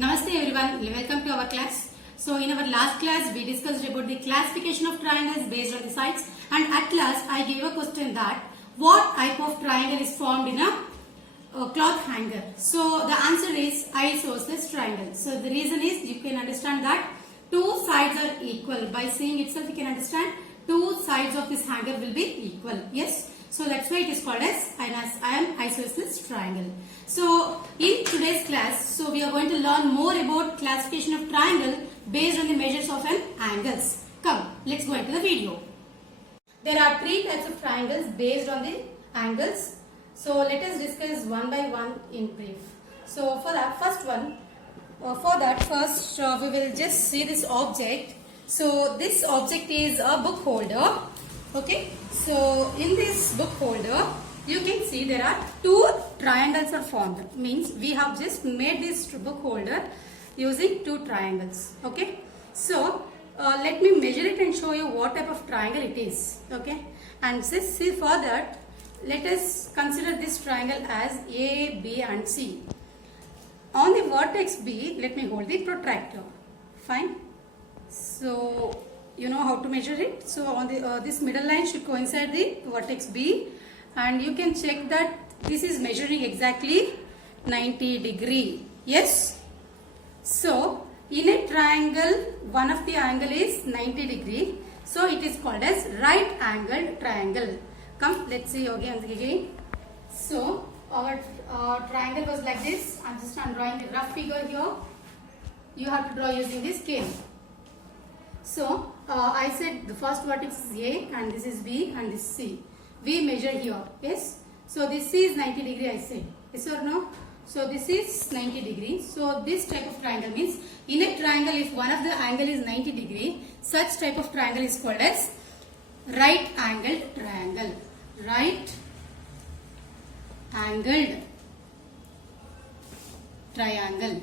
Namaste everyone, welcome to our class. So in our last class we discussed about the classification of triangles based on the sides, and at last I gave a question that what type of triangle is formed in a cloth hanger. So the answer is isosceles triangle. So the reason is you can understand that two sides are equal. By seeing itself you can understand two sides of this hanger will be equal. Yes. So that's why it is called as an isosceles triangle. So in today's class, so we are going to learn more about classification of triangle based on the measures of an angles. Come, let's go into the video. There are three types of triangles based on the angles. So let us discuss one by one in brief. So for that first one, first we will just see this object. So this object is a book holder. Okay, so in this book holder you can see there are two triangles are formed. Means we have just made this book holder using two triangles. Okay, so let me measure it and show you what type of triangle it is. Okay, and see for that, let us consider this triangle as A, B and C. On the vertex B, let me hold the protractor. Fine. So you know how to measure it. So on the this middle line should coincide the vertex B, and you can check that this is measuring exactly 90 degree. Yes. So in a triangle, one of the angle is 90 degree. So it is called as right angled triangle. Come, let's see again. So our triangle was like this. I'm drawing the rough figure here. You have to draw using this scale. So I said the first vertex is A and this is B and this is C. We measure here. Yes. So this is 90 degree I said. Yes or no? So this is 90 degree. So this type of triangle means in a triangle if one of the angle is 90 degree, such type of triangle is called as right angled triangle. Right angled triangle.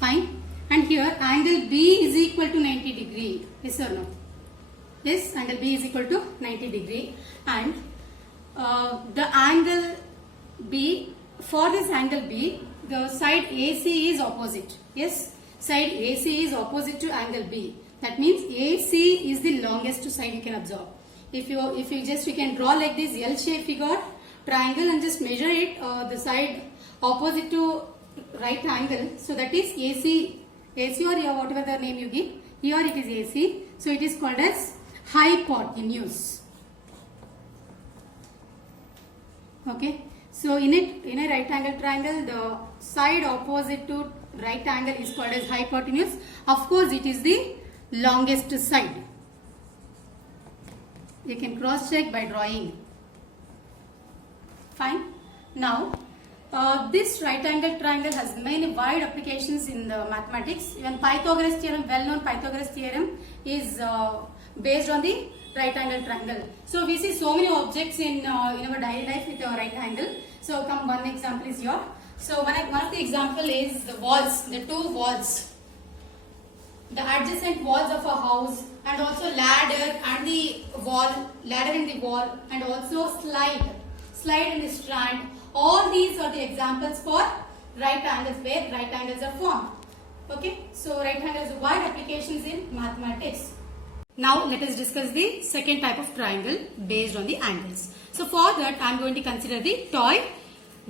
Fine. And here angle B is equal to 90 degree. Yes or no? Yes, angle B is equal to 90 degree. And the angle B, for this angle B, the side AC is opposite. Yes, side AC is opposite to angle B. That means AC is the longest side you can observe. If you can draw like this L-shaped figure, triangle, and just measure it, the side opposite to right angle. So that is AC or whatever the name you give. Here it is AC. So it is called as hypotenuse. Okay. So in a right angle triangle, the side opposite to right angle is called as hypotenuse. Of course, it is the longest side. You can cross check by drawing. Fine. Now, this right angle triangle has many wide applications in the mathematics. Even Pythagoras theorem, well-known Pythagoras theorem, is based on the right angle triangle. So we see so many objects in our daily life with a right angle. So come, one example is here. So one of the example is the walls, the two walls, the adjacent walls of a house, and also ladder and the wall, ladder in the wall, and also slide in the strand. All these are the examples for right angles where right angles are formed. Okay, so right angles have wide applications in mathematics. Now let us discuss the second type of triangle based on the angles. So for that I am going to consider the toy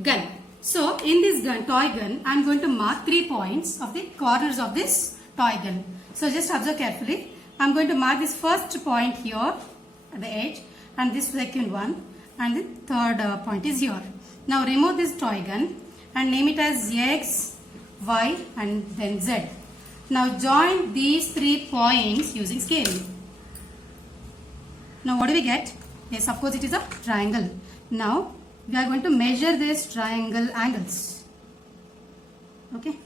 gun. So in this toy gun I am going to mark 3 points of the corners of this toy gun. So just observe carefully. I am going to mark this first point here at the edge, and this second one, and the third point is here. Now remove this toy gun and name it as X, Y and then Z. Now join these 3 points using scale. Now what do we get? Yes, of course it is a triangle. Now we are going to measure this triangle angles. Okay.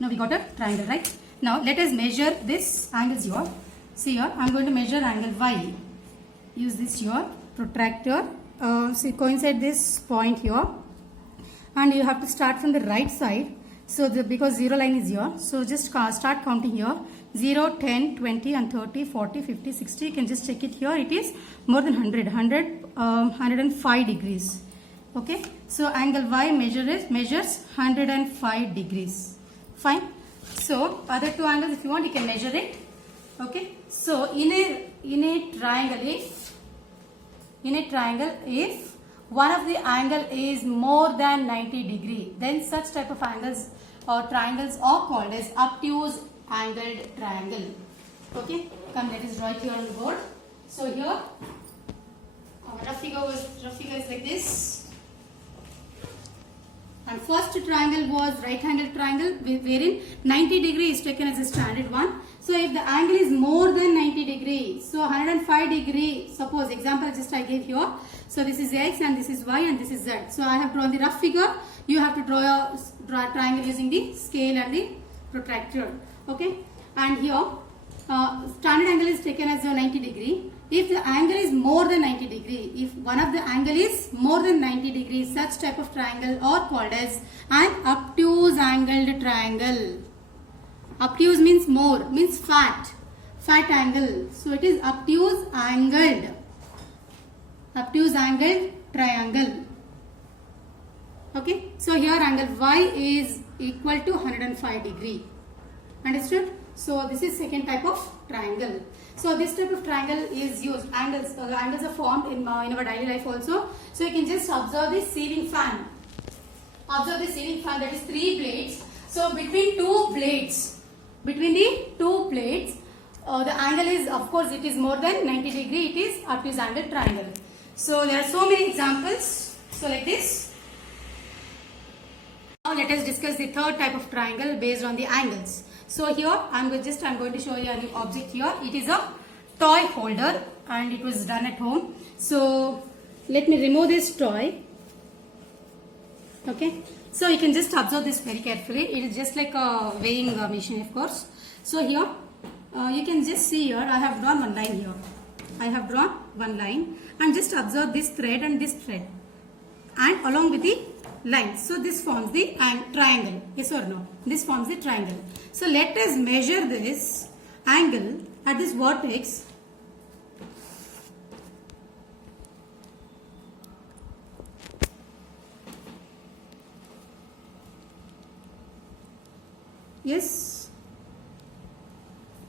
Now we got a triangle, right? Now let us measure this angles here. See here, I am going to measure angle Y. Use this here, protractor. See, coincide this point here, and you have to start from the right side. So because zero line is here, so just start counting here. 0, 10, 20 and 30, 40, 50, 60. You can just check it here. It is more than 100, 105 degrees. Okay, so angle Y measures 105 degrees. Fine. So other two angles, if you want, you can measure it. Okay. So in a triangle, if one of the angle is more than 90 degree, then such type of angles or triangles are called as obtuse angled triangle. Okay. Come, let us draw it here on the board. So here, our rough figure is like this. And first triangle was right angle triangle, wherein 90 degree is taken as a standard one. So if the angle is more than 90 degree, so 105 degree, suppose example just I gave here. So this is X and this is Y and this is Z. So I have drawn the rough figure. You have to draw a triangle using the scale and the protractor. Okay. And here standard angle is taken as a 90 degree. If the angle is more than 90 degree, if one of the angle is more than 90 degrees, such type of triangle are called as an obtuse angled triangle. Obtuse means more, means fat angle. So it is obtuse angled triangle. Okay. So here angle Y is equal to 105 degree. Understood? So this is second type of triangle. So this type of triangle is used. Angles are formed in our daily life also. So you can just observe the ceiling fan. Observe the ceiling fan, that is 3 blades. So between the two plates, the angle is, of course, it is more than 90 degree. It is obtuse angled triangle. So there are so many examples. So like this. Now let us discuss the third type of triangle based on the angles. So here I'm going to show you an object here. It is a toy holder and it was done at home. So let me remove this toy. Okay. So you can just observe this very carefully. It is just like a weighing machine, of course. So here you can just see here I have drawn one line here. I have drawn one line and just observe this thread and this thread and along with the line. So this forms the triangle. Yes or no? This forms the triangle. So let us measure this angle at this vertex. Yes,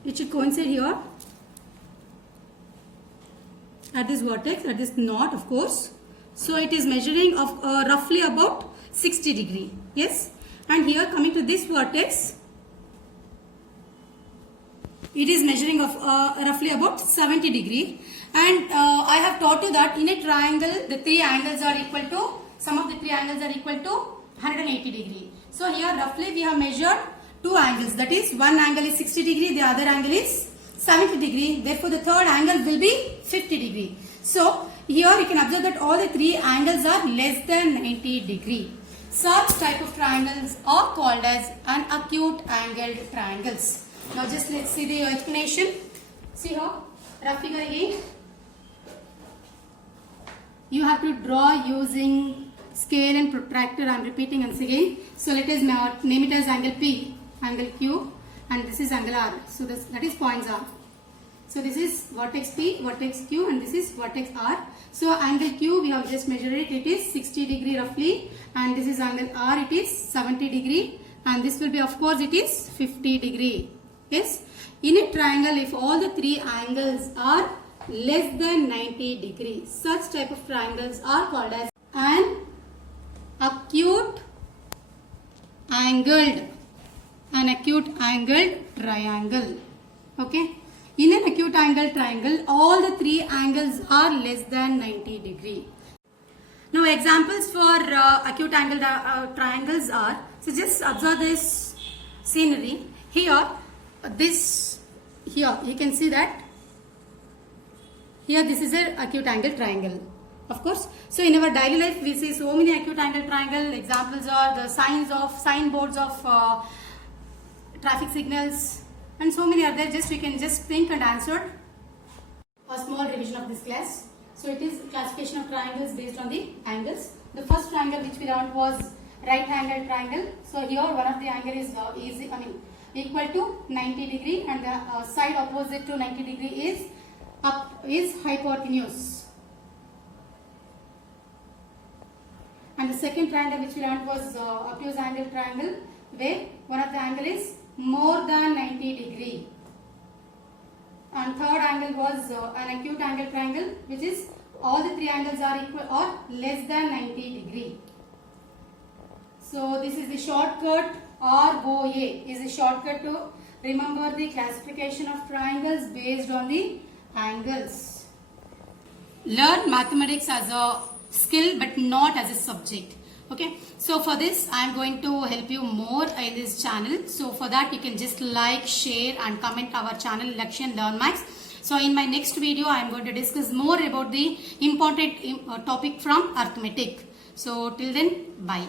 it should coincide here at this vertex, at this knot, of course. So it is measuring of roughly about 60 degree. Yes, and here coming to this vertex, it is measuring of roughly about 70 degree. And I have taught you that in a triangle, the three angles are equal to, sum of the three angles are equal to 180 degree. So here roughly we have measured two angles, that is one angle is 60 degree, the other angle is 70 degree. Therefore the third angle will be 50 degree. So here you can observe that all the three angles are less than 90 degree. Such type of triangles are called as an acute angled triangles. Now just let's see the explanation. See here, rough figure again. You have to draw using scale and protractor. I am repeating once again. So let us name it as angle P, angle Q, and this is angle R. So that is points R. So this is vertex P, vertex Q, and this is vertex R. So angle Q we have just measured it. It is 60 degree roughly, and this is angle R. It is 70 degree, and this will be, of course, it is 50 degree. Yes. In a triangle, if all the three angles are less than 90 degrees, such type of triangles are called as an acute angled triangle. Okay. In an acute angled triangle, all the three angles are less than 90 degree. Now examples for acute angled triangles are, so just observe this scenery. Here you can see that here this is an acute angle triangle, of course. So in our daily life we see so many acute angle triangle. Examples are the signboards of traffic signals and so many other. Just we can just think and answer. A small revision of this class. So it is classification of triangles based on the angles. The first triangle which we learned was right angle triangle. So here one of the angle is equal to 90 degree, and the side opposite to 90 degree is hypotenuse. And the second triangle which we learnt was obtuse angle triangle, where one of the angle is more than 90 degree. And third angle was an acute angle triangle, which is all the three angles are equal or less than 90 degree. So this is the shortcut. ROA is a shortcut to remember the classification of triangles based on the angles. Learn mathematics as a skill but not as a subject. Okay, so for this I am going to help you more in this channel. So for that you can just like, share and comment our channel Lakshan Learn Maths. So in my next video I am going to discuss more about the important topic from arithmetic. So till then, bye.